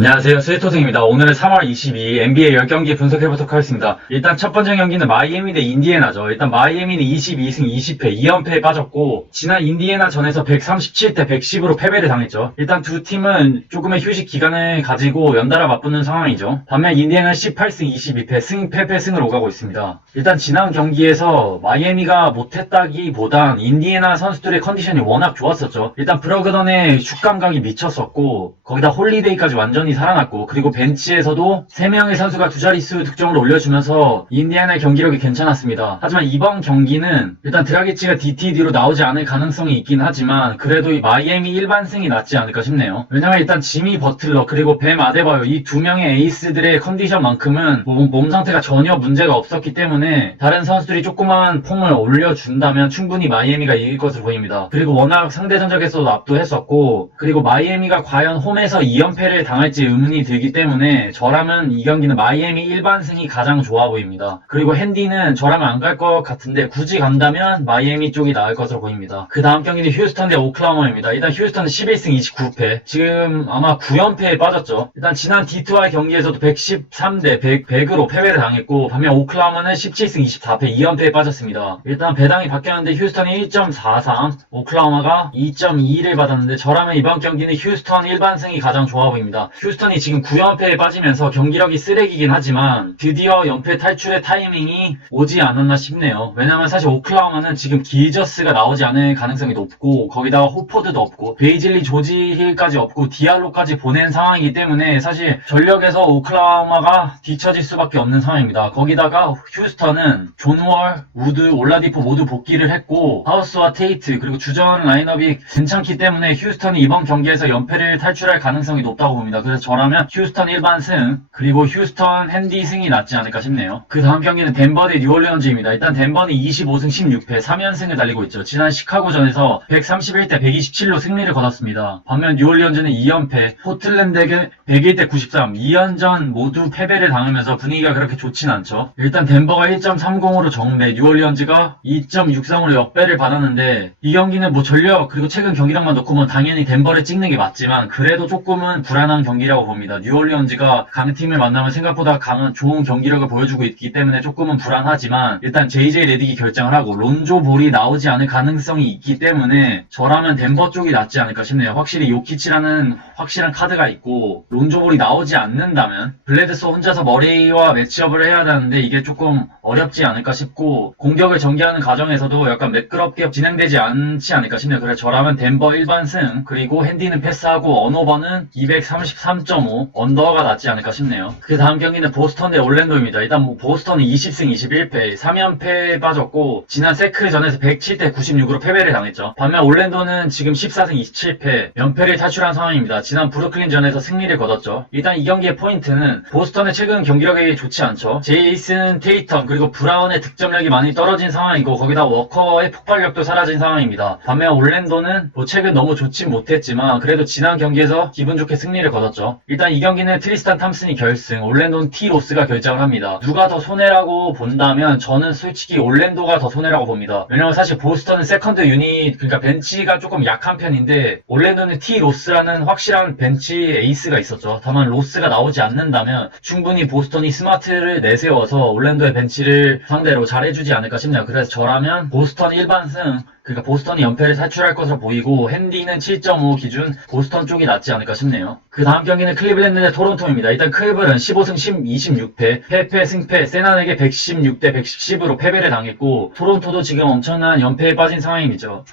안녕하세요. 스위토생입니다. 오늘은 3월 22일 NBA 10경기 분석해보도록 하겠습니다. 일단 첫 번째 경기는 마이애미 대 인디애나죠. 일단 마이애미는 22승 20패 2연패에 빠졌고 지난 인디애나 전에서 137대 110으로 패배를 당했죠. 일단 두 팀은 조금의 휴식 기간을 가지고 연달아 맞붙는 상황이죠. 반면 인디애나는 18승 22패 승패 승을 오가고 있습니다. 일단 지난 경기에서 마이애미가 못했다기보단 인디애나 선수들의 컨디션이 워낙 좋았었죠. 일단 브러그던의 슛 감각이 미쳤었고 거기다 홀리데이까지 완전히 살아났고 그리고 벤치에서도 3명의 선수가 두 자릿수 득점을 올려주면서 인디애나의 경기력이 괜찮았습니다. 하지만 이번 경기는 일단 드라기치가 DTD로 나오지 않을 가능성이 있긴 하지만 그래도 이 마이애미 일반승이 낫지 않을까 싶네요. 왜냐면 일단 지미 버틀러 그리고 뱀 아데바요 이 두 명의 에이스들의 컨디션만큼은 몸 상태가 전혀 문제가 없었기 때문에 다른 선수들이 조그만 폼을 올려준다면 충분히 마이애미가 이길 것으로 보입니다. 그리고 워낙 상대 전적에서도 압도했었고 그리고 마이애미가 과연 홈에서 2연패를 당할지 의문이 들기 때문에 저라면 이 경기는 마이애미 일반승이 가장 좋아 보입니다. 그리고 핸디는 저라면 안 갈 것 같은데 굳이 간다면 마이애미 쪽이 나을 것으로 보입니다. 그 다음 경기는 휴스턴 대 오클라호마입니다. 일단 휴스턴은 11승 29패 지금 아마 9연패에 빠졌죠. 일단 지난 D2와의 경기에서도 113대 100으로 패배를 당했고 반면 오클라호마는 17승 24패 2연패에 빠졌습니다. 일단 배당이 바뀌었는데 휴스턴이 1.43 오클라호마가 2.21을 받았는데 저라면 이번 경기는 휴스턴 일반승이 가장 좋아 보입니다. 휴스턴이 지금 9연패에 빠지면서 경기력이 쓰레기긴 하지만 드디어 연패 탈출의 타이밍이 오지 않았나 싶네요. 왜냐면 사실 오클라호마는 지금 기저스가 나오지 않을 가능성이 높고 거기다가 호포드도 없고 베이즐리 조지 힐까지 없고 디알로까지 보낸 상황이기 때문에 사실 전력에서 오클라호마가 뒤처질 수밖에 없는 상황입니다. 거기다가 휴스턴은 존월, 우드, 올라디포 모두 복귀를 했고 하우스와 테이트 그리고 주전 라인업이 괜찮기 때문에 휴스턴이 이번 경기에서 연패를 탈출할 가능성이 높다고 봅니다. 그래서 저라면 휴스턴 일반승 그리고 휴스턴 핸디 승이 낫지 않을까 싶네요. 그 다음 경기는 덴버 대 뉴올리언즈입니다. 일단 덴버는 25승 16패 3연승을 달리고 있죠. 지난 시카고전에서 131대 127로 승리를 거뒀습니다. 반면 뉴올리언즈는 2연패 포틀랜드에게 101대 93 2연전 모두 패배를 당하면서 분위기가 그렇게 좋진 않죠. 일단 덴버가 1.30으로 정배 뉴올리언즈가 2.63으로 역배를 받았는데 이 경기는 뭐 전력 그리고 최근 경기력만 놓고 뭐 당연히 덴버를 찍는 게 맞지만 그래도 조금은 불안한 경기라고 봅니다. 뉴올리언즈가 강팀을 만나면 생각보다 강한 좋은 경기력을 보여주고 있기 때문에 조금은 불안하지만 일단 JJ 레딕이 결정을 하고 론조 볼이 나오지 않을 가능성이 있기 때문에 저라면 덴버 쪽이 낫지 않을까 싶네요. 확실히 요키치라는 확실한 카드가 있고 론조 볼이 나오지 않는다면 블레드소 혼자서 머레이와 매치업을 해야 하는데 이게 조금 어렵지 않을까 싶고 공격을 전개하는 과정에서도 약간 매끄럽게 진행되지 않지 않을까 싶네요. 그래서 저라면 덴버 일반승 그리고 핸디는 패스하고 언오버는 233.5 언더가 낫지 않을까 싶네요. 그 다음 경기는 보스턴 대 올랜도입니다. 일단 뭐 보스턴은 20승 21패 3연패에 빠졌고 지난 세크전에서 107대 96으로 패배를 당했죠. 반면 올랜도는 지금 14승 27패 연패를 탈출한 상황입니다. 지난 브루클린전에서 승리를 거뒀죠. 일단 이 경기의 포인트는 보스턴의 최근 경기력이 좋지 않죠. 제이슨 테이텀 그리고 브라운의 득점력이 많이 떨어진 상황이고 거기다 워커의 폭발력도 사라진 상황입니다. 반면 올랜도는 뭐 최근 너무 좋진 못했지만 그래도 지난 경기에서 기분 좋게 승리를 거뒀죠. 일단 이 경기는 트리스탄 탐슨이 결승 올랜도는 T 로스가 결정을 합니다. 누가 더 손해라고 본다면 저는 솔직히 올랜도가 더 손해라고 봅니다. 왜냐면 사실 보스턴은 세컨드 유닛 그러니까 벤치가 조금 약한 편인데 올랜도는 T 로스라는 확실한 벤치 에이스가 있었죠. 다만 로스가 나오지 않는다면 충분히 보스턴이 스마트를 내세워서 올랜도의 벤치를 상대로 잘해주지 않을까 싶네요. 그래서 저라면 보스턴 일반승 그러니까 보스턴이 연패를 탈출할 것으로 보이고 핸디는 7.5 기준 보스턴 쪽이 낫지 않을까 싶네요. 그 다음 경기는 클리블랜드 대 토론토입니다. 일단 클리블은 15승 26패 패패 승패 세난에게 116대 110으로 패배를 당했고 토론토도 지금 엄청난 연패에 빠진 상황이죠.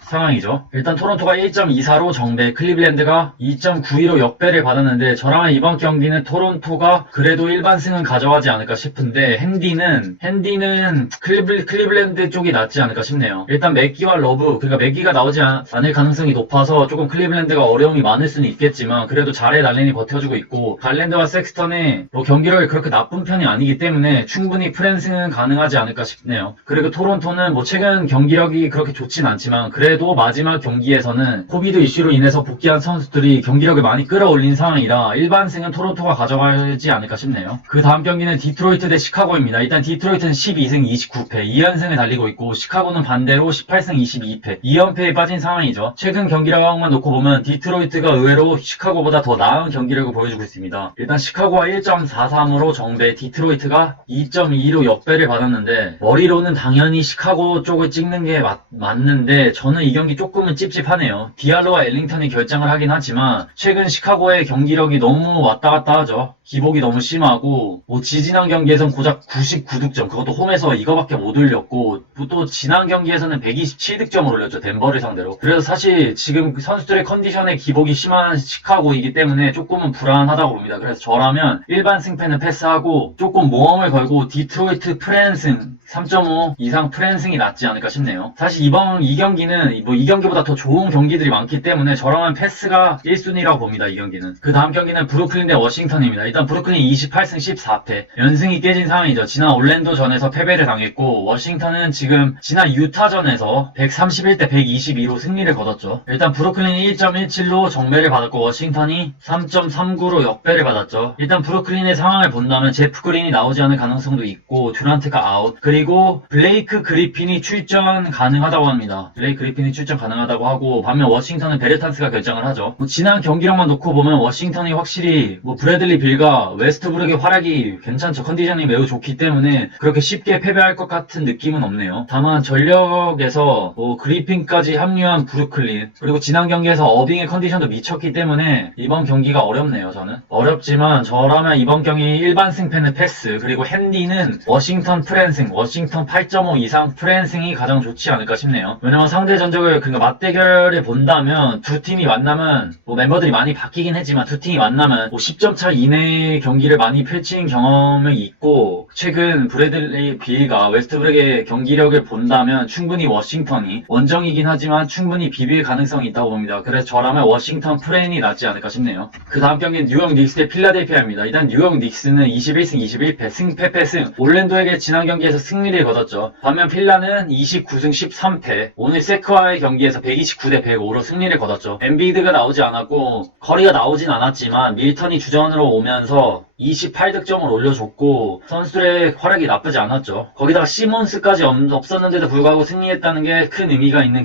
일단 토론토가 1.24로 정배 클리블랜드가 2.92로 역배를 받았는데 저라면 이번 경기는 토론토가 그래도 일반승은 가져가지 않을까 싶은데 핸디는 클리블랜드 쪽이 낫지 않을까 싶네요. 일단 맥기와 러브 그러니까 맥기가 나오지 않을 가능성이 높아서 조금 클리블랜드가 어려움이 많을 수는 있겠지만 그래도 잘해 날렌이 버텨주고 있고 갈랜드와 섹스턴의 뭐 경기력이 그렇게 나쁜 편이 아니기 때문에 충분히 프랜승은 가능하지 않을까 싶네요. 그리고 토론토는 뭐 최근 경기력이 그렇게 좋진 않지만 그래도 마지막 경기에서는 코비드 이슈로 인해서 복귀한 선수들이 경기력을 많이 끌어올린 상황이라 일반승은 토론토가 가져가지 않을까 싶네요. 그 다음 경기는 디트로이트 대 시카고입니다. 일단 디트로이트는 12승 29패 2연승을 달리고 있고 시카고는 반대로 18승 22 2패, 2연패에 빠진 상황이죠. 최근 경기력만 놓고 보면 디트로이트가 의외로 시카고보다 더 나은 경기력을 보여주고 있습니다. 일단 시카고가 1.43으로 정배, 디트로이트가 2.2로 역배를 받았는데 머리로는 당연히 시카고 쪽을 찍는 게 맞는데 저는 이 경기 조금은 찝찝하네요. 디알로와 엘링턴이 결장을 하긴 하지만 최근 시카고의 경기력이 너무 왔다 갔다 하죠. 기복이 너무 심하고 지지난 경기에선 고작 99득점, 그것도 홈에서 이거밖에 못 올렸고 또 지난 경기에서는 127득점을 올렸죠. 덴버를 상대로. 그래서 사실 지금 선수들의 컨디션에 기복이 심한 시카고이기 때문에 조금은 불안하다고 봅니다. 그래서 저라면 일반 승패는 패스하고 조금 모험을 걸고 디트로이트 프랜승 3.5 이상 프랜승이 낫지 않을까 싶네요. 사실 이 경기는 이 경기보다 더 좋은 경기들이 많기 때문에 저라면 패스가 1순위라고 봅니다. 이 경기는. 그 다음 경기는 브루클린 대 워싱턴입니다. 일단 브루클린이 28승 14패, 연승이 깨진 상황이죠. 지난 올랜도전에서 패배를 당했고 워싱턴은 지금 지난 유타전에서 131대 122로 승리를 거뒀죠. 일단 브루클린이 1.17로 정배를 받았고 워싱턴이 3.39로 역배를 받았죠. 일단 브루클린의 상황을 본다면 제프 그린이 나오지 않을 가능성도 있고 듀란트가 아웃, 그리고 블레이크 그리핀이 출전 가능하다고 합니다. 블레이크 그리핀이 출전 가능하다고 하고 반면 워싱턴은 베르탄스가 결정을 하죠. 지난 경기력만 놓고 보면 워싱턴이 확실히 브래들리 빌과 웨스트브룩의 활약이 괜찮죠. 컨디션이 매우 좋기 때문에 그렇게 쉽게 패배할 것 같은 느낌은 없네요. 다만 전력에서 그리핀까지 합류한 브루클린, 그리고 지난 경기에서 어빙의 컨디션도 미쳤기 때문에 이번 경기가 어렵네요. 저는 어렵지만 저라면 이번 경기 일반 승패는 패스, 그리고 핸디는 워싱턴 프랜승, 워싱턴 8.5 이상 프랜승이 가장 좋지 않을까 싶네요. 왜냐면 상대 전적을, 그러니까 맞대결을 본다면 두 팀이 만나면 멤버들이 많이 바뀌긴 했지만 두 팀이 만나면 10점 차 이내의 경기를 많이 펼친 경험이 있고 최근 브래들리 빌과 웨스트브룩의 경기력을 본다면 충분히 워싱턴이 원정이긴 하지만 충분히 비빌 가능성이 있다고 봅니다. 그래서 저라면 워싱턴 프랜이 낫지 않을까 싶네요. 그 다음 경기는 뉴욕 닉스 대 필라델피아입니다. 일단 뉴욕 닉스는 21승 21패, 승패 패승, 올랜도에게 지난 경기에서 승리를 거뒀죠. 반면 필라는 29승 13패, 오늘 세크와의 경기에서 129대 105로 승리를 거뒀죠. 엠비드가 나오지 않았고 커리가 나오진 않았지만 밀턴이 주전으로 오면서 28득점을 올려줬고 선수들의 활약이 나쁘지 않았죠. 거기다가 시몬스까지 없었는데도 불구하고 승리했다는 게 큰 의미가 있는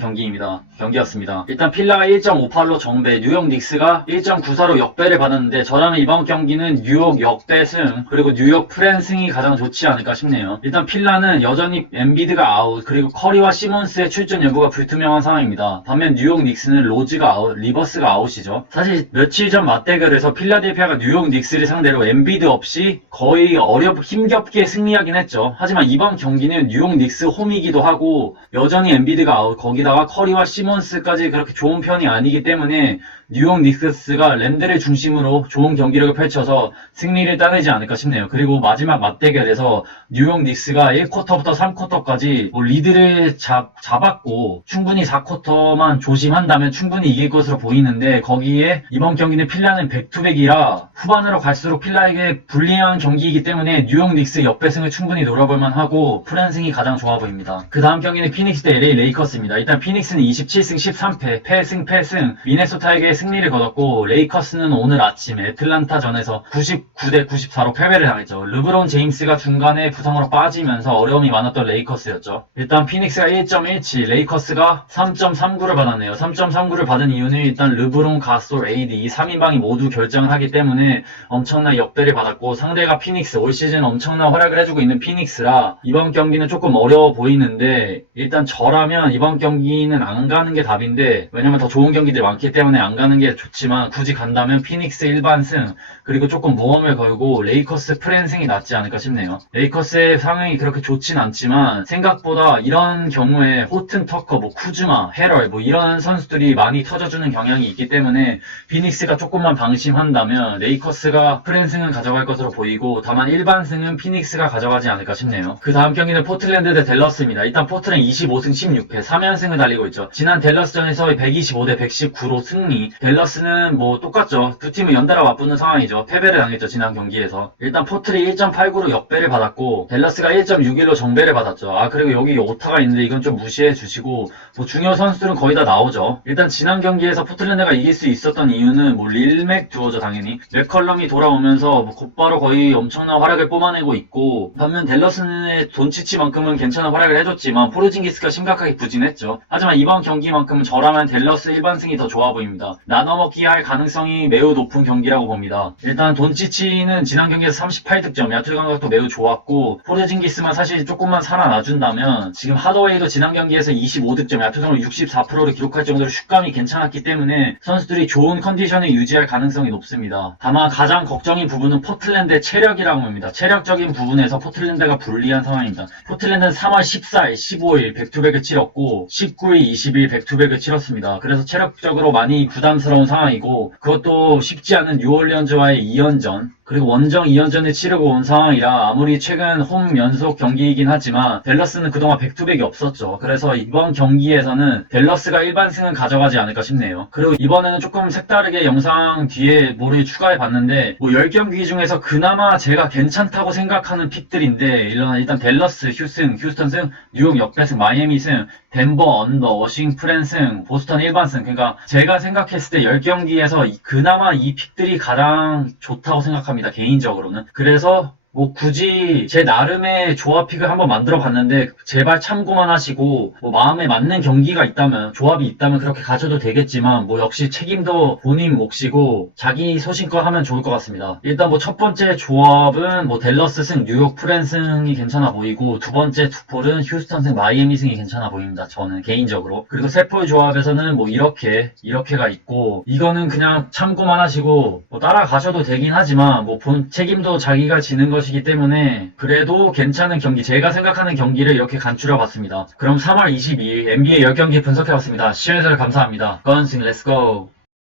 경기였습니다. 일단 필라가 1.58로 정배, 뉴욕 닉스가 1.94로 역배를 받았는데 저라면 이번 경기는 뉴욕 역배승, 그리고 뉴욕 프랜승이 가장 좋지 않을까 싶네요. 일단 필라는 여전히 엠비드가 아웃, 그리고 커리와 시몬스의 출전 여부가 불투명한 상황입니다. 반면 뉴욕 닉스는 로즈가 아웃, 리버스가 아웃이죠. 사실 며칠 전 맞대결에서 필라델피아가 뉴욕 닉스를 상대로 엠비드 없이 거의 힘겹게 승리하긴 했죠. 하지만 이번 경기는 뉴욕 닉스 홈이기도 하고 여전히 엠비드가 아웃, 거기다가 커리와 시몬스까지 그렇게 좋은 편이 아니기 때문에 뉴욕 닉스가 랜드를 중심으로 좋은 경기력을 펼쳐서 승리를 따내지 않을까 싶네요. 그리고 마지막 맞대결에서 뉴욕 닉스가 1쿼터부터 3쿼터까지 리드를 잡았고 충분히 4쿼터만 조심한다면 충분히 이길 것으로 보이는데 거기에 이번 경기는 필라는 백투백이라 후반으로 갈수록 필라에게 불리한 경기이기 때문에 뉴욕 닉스 역배승을 충분히 노려볼만 하고 프랜승이 가장 좋아 보입니다. 그 다음 경기는 피닉스 대 LA 레이커스입니다. 일단 피닉스는 27승 13패, 패승, 미네소타에게 승리를 거뒀고 레이커스는 오늘 아침 애틀란타전에서 99대 94로 패배를 당했죠. 르브론 제임스가 중간에 부상으로 빠지면서 어려움이 많았던 레이커스였죠. 일단 피닉스가 1.17, 레이커스가 3.39를 받았네요. 3.39를 받은 이유는 일단 르브론, 가솔, AD 이 3인방이 모두 결정을 하기 때문에 엄청난 역배를 받았고 상대가 피닉스, 올 시즌 엄청난 활약을 해주고 있는 피닉스라 이번 경기는 조금 어려워 보이는데 일단 저라면 이번 경기는 안 가는 게 답인데 왜냐면 더 좋은 경기들이 많기 때문에 안 가는 게 좋지만 굳이 간다면 피닉스 일반승, 그리고 조금 모험을 걸고 레이커스 프랜승이 낫지 않을까 싶네요. 레이커스의 상황이 그렇게 좋진 않지만 생각보다 이런 경우에 호튼 터커, 쿠즈마, 헤럴 이런 선수들이 많이 터져주는 경향이 있기 때문에 피닉스가 조금만 방심한다면 레이커스가 프랜승은 가져갈 것으로 보이고 다만 일반승은 피닉스가 가져가지 않을까 싶네요. 그 다음 경기는 포틀랜드 대 댈러스입니다. 일단 포틀은 25승 16패 3연승을 달리고 있죠. 지난 댈러스전에서 125대 119로 승리, 댈러스는 뭐 똑같죠. 두 팀은 연달아 맞붙는 상황이죠. 패배를 당했죠. 지난 경기에서. 일단 포틀이 1.89로 역배를 받았고 댈러스가 1.61로 정배를 받았죠. 아 그리고 여기 오타가 있는데 이건 좀 무시해 주시고 뭐 중요 선수들은 거의 다 나오죠. 일단 지난 경기에서 포틀랜드가 이길 수 있었던 이유는 뭐 릴맥 듀오죠. 당연히 맥컬럼이 돌아오면서 뭐 곧바로 거의 엄청난 활약을 뿜어내고 있고, 반면 댈러스의 돈치치만큼은 괜찮은 활약을 해줬지만 포르징기스가 심각하게 부진했죠. 하지만 이번 경기만큼은 저라면 댈러스 일반승이 더 좋아 보입니다. 나눠먹기 할 가능성이 매우 높은 경기라고 봅니다. 일단 돈치치는 지난 경기에서 38득점, 야투 감각도 매우 좋았고 포르징기스만 사실 조금만 살아나준다면 지금 하더웨이도 지난 경기에서 25득점, 야투 감각 64%를 기록할 정도로 슛감이 괜찮았기 때문에 선수들이 좋은 컨디션을 유지할 가능성이 높습니다. 다만 가장 걱정인 부분은 포틀랜드의 체력이라고 합니다. 체력적인 부분에서 포틀랜드가 불리한 상황입니다. 포틀랜드는 3월 14일, 15일 백투백을 치렀고 19일, 20일 백투백을 치렀습니다. 그래서 체력적으로 많이 부담스러운 상황이고, 그것도 쉽지 않은 뉴올리언즈와의 2연전, 그리고 원정 2연전을 치르고 온 상황이라 아무리 최근 홈 연속 경기이긴 하지만 댈러스는 그동안 백투백이 없었죠. 그래서 이번 경기에서는 댈러스가 일반승은 가져가지 않을까 싶네요. 그리고 이번에는 조금 색다르게 영상 뒤에 뭐를 추가해 봤는데 뭐 10경기 중에서 그나마 제가 괜찮다고 생각하는 픽들인데, 일단 댈러스 휴승, 휴스턴승, 뉴욕 역배승, 마이애미승, 덴버 언더, 워싱프렌승, 보스턴 일반승, 그러니까 제가 생각했을 때 10경기에서 그나마 이 픽들이 가장 좋다고 생각합니다. 개인적으로는. 그래서 뭐 굳이 제 나름의 조합픽을 한번 만들어 봤는데 제발 참고만 하시고, 뭐 마음에 맞는 경기가 있다면, 조합이 있다면 그렇게 가져도 되겠지만 뭐 역시 책임도 본인 몫이고 자기 소신껏 하면 좋을 것 같습니다. 일단 뭐 첫 번째 조합은 뭐 댈러스 승, 뉴욕 프랜승이 괜찮아 보이고, 두 번째 투폴은 휴스턴 승, 마이애미 승이 괜찮아 보입니다. 저는 개인적으로. 그리고 세폴 조합에서는 뭐 이렇게가 있고, 이거는 그냥 참고만 하시고 뭐 따라가셔도 되긴 하지만 뭐 본 책임도 자기가 지는 것이기 때문에 그래도 괜찮은 경기, 제가 생각하는 경기를 이렇게 간추려 봤습니다. 그럼 3월 22일 NBA 10경기 분석해봤습니다. 시청해주셔서 감사합니다. 건승 렛츠고!